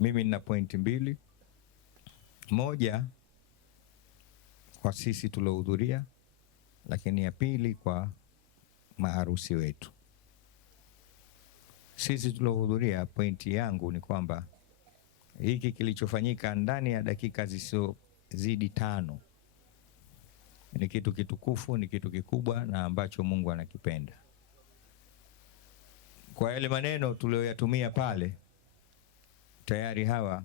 Mimi nina pointi mbili. Moja kwa sisi tuliohudhuria, lakini ya pili kwa maharusi wetu. Sisi tuliohudhuria, pointi yangu ni kwamba hiki kilichofanyika ndani ya dakika zisizozidi 5 ni kitu kitukufu, ni kitu kikubwa na ambacho Mungu anakipenda. Kwa yale maneno tuliyoyatumia pale, tayari hawa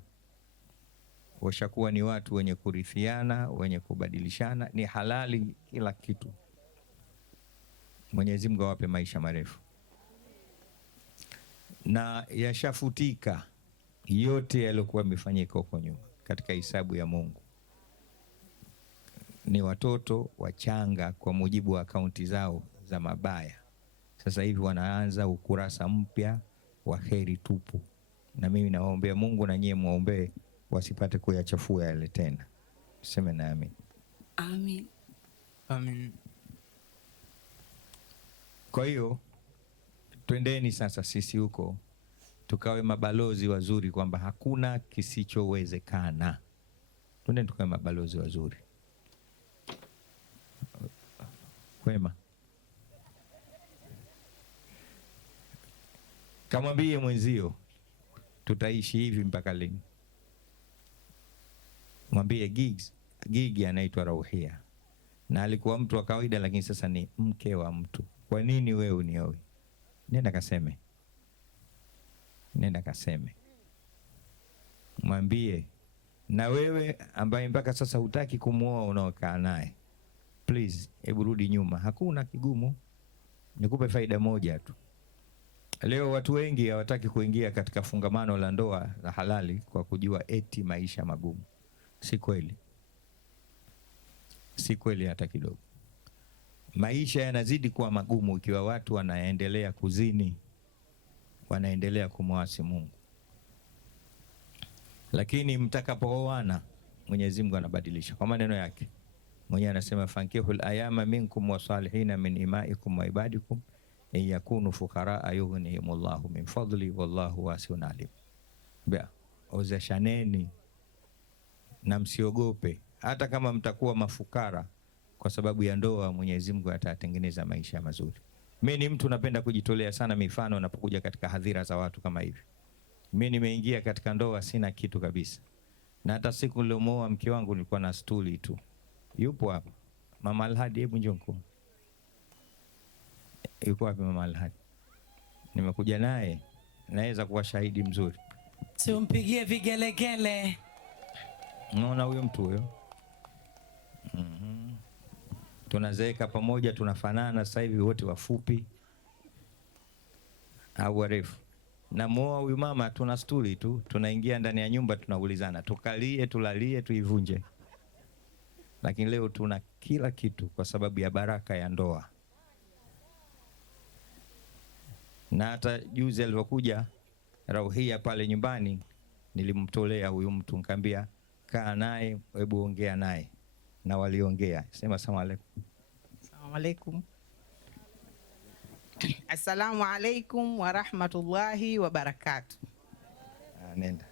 washakuwa ni watu wenye kurithiana, wenye kubadilishana, ni halali kila kitu. Mwenyezi Mungu awape maisha marefu. Na yashafutika yote yaliokuwa yamefanyika huko nyuma katika hisabu ya Mungu. Ni watoto wachanga kwa mujibu wa akaunti zao za mabaya. Sasa hivi wanaanza ukurasa mpya wa heri tupu. Na mimi nawaombea Mungu na nyie muombee wasipate kuyachafua yale tena. Sema na amin. Amin. Amin. Kwa hiyo twendeni sasa sisi huko tukawe mabalozi wazuri kwamba hakuna kisichowezekana. Twendeni tukawe mabalozi wazuri. Kwema. Kamwambie mwenzio tutaishi hivi mpaka lini. Mwambie Gigi anaitwa Rauhia na alikuwa mtu wa kawaida, lakini sasa ni mke wa mtu. Kwa nini wewe unioe? Nenda kaseme. Nenda kaseme. Mwambie na wewe ambaye mpaka sasa hutaki kumuoa unaokaa naye, please hebu rudi nyuma. Hakuna kigumu. Nikupe faida moja tu. Leo watu wengi hawataki kuingia katika fungamano la ndoa la halali kwa kujua eti maisha magumu. Si kweli. Si kweli hata kidogo. Maisha yanazidi kuwa magumu ikiwa watu wanaendelea kuzini, wanaendelea kumwasi Mungu. Lakini mtakapooana, Mwenyezi Mungu anabadilisha kwa maneno yake. Mwenyewe anasema fankihul ayama minkum wasalihina min imaikum wa ibadikum in yakunu fuqaraa yughnihimullahu min fadli wallahu wasi'un alim. Ozeshaneni na msiogope hata kama mtakuwa mafukara, kwa sababu ya ndoa Mwenyezi Mungu atatengeneza maisha mazuri. Mimi ni mtu napenda kujitolea sana mifano napokuja katika hadhira za watu kama hivi. Mimi nimeingia katika ndoa sina kitu kabisa. Na hata siku niliomuoa mke wangu nilikuwa na stuli tu. Yupo hapa. Mama Alhadi, hebu njoo huko. Yupo hapa Mama Alhadi. Nimekuja naye, naweza kuwa shahidi mzuri. Tumpigie vigelegele. Unaona huyo mtu huyo? Tunazeeka pamoja, tunafanana sasa hivi wote wafupi au warefu. Na muoa huyu mama tuna stuli tu, tunaingia ndani ya nyumba tunaulizana, tukalie, tulalie, tuivunje. Lakini leo tuna kila kitu kwa sababu ya baraka ya ndoa. Na hata juzi alipokuja Rauhia pale nyumbani, nilimtolea huyu mtu nikamwambia kaa naye, hebu ongea naye. Na waliongea. Sema asalamu alaykum. Asalamu alaykum. Assalamu alaykum wa rahmatullahi wa barakatuh. Nenda.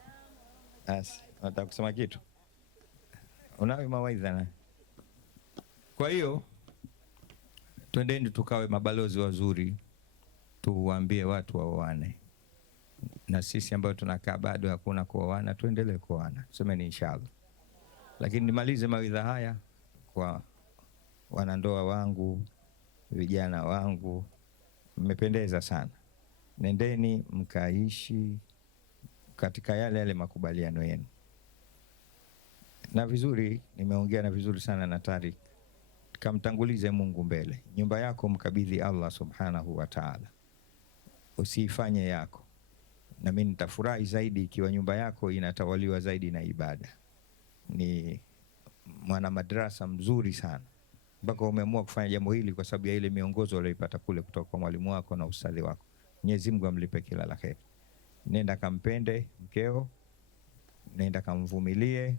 Asi, nataka kusema kitu. Unawe mawaidha na. Kwa hiyo twendeni tukawe mabalozi wazuri, tuwaambie watu waoane. Na sisi ambao tunakaa bado hakuna kuoana, tuendelee kuoana. Semeni inshallah. Lakini nimalize mawaidha haya kwa wanandoa wangu, vijana wangu. Mmependeza sana. Nendeni mkaishi katika yale makubaliano yenu. Na vizuri, nimeongea na vizuri sana na Tariq. Kamtangulize Mungu mbele. Nyumba yako mkabidhi Allah subhanahu wa ta'ala. Usiifanye yako. Na mimi nitafurahi zaidi ikiwa nyumba yako inatawaliwa zaidi na ibada. Ni mwana madrasa mzuri sana. Mpaka umeamua kufanya jambo hili kwa sababu ya ile miongozo uliyoipata kule kutoka kwa mwalimu wako na ustadhi wako. Mwenyezi Mungu amlipe kila la kheri. Nenda kampende mkeo, nenda kamvumilie,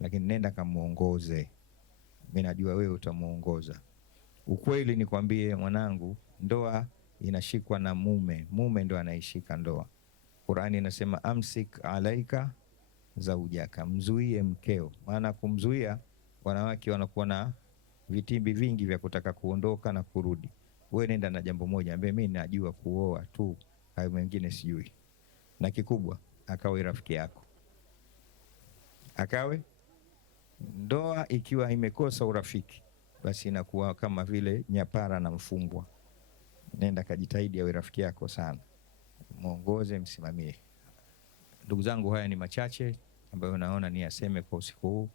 lakini nenda kamuongoze. Mimi najua wewe utamuongoza. Ukweli nikwambie mwanangu, ndoa inashikwa na mume. Mume ndo anaishika ndoa. Qur'ani inasema amsik alaika zaujaka, mzuie mkeo. Maana kumzuia, wanawake wanakuwa na vitimbi vingi vya kutaka kuondoka na kurudi. Wewe nenda na jambo moja, ambaye mimi najua kuoa tu, hayo mengine sijui. Na kikubwa, akawe rafiki yako. Akawe ndoa ikiwa imekosa urafiki, basi inakuwa kama vile nyapara na mfungwa. Nenda kajitahidi awe rafiki yako sana, muongoze, msimamie. Ndugu zangu, haya ni machache ambayo naona ni aseme kwa usiku huu.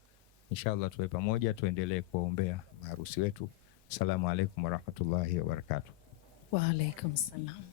Inshallah tuwe pamoja, tuendelee kuwaombea maharusi wetu. Assalamu alaikum warahmatullahi wabarakatuh. Wa alaikum salam.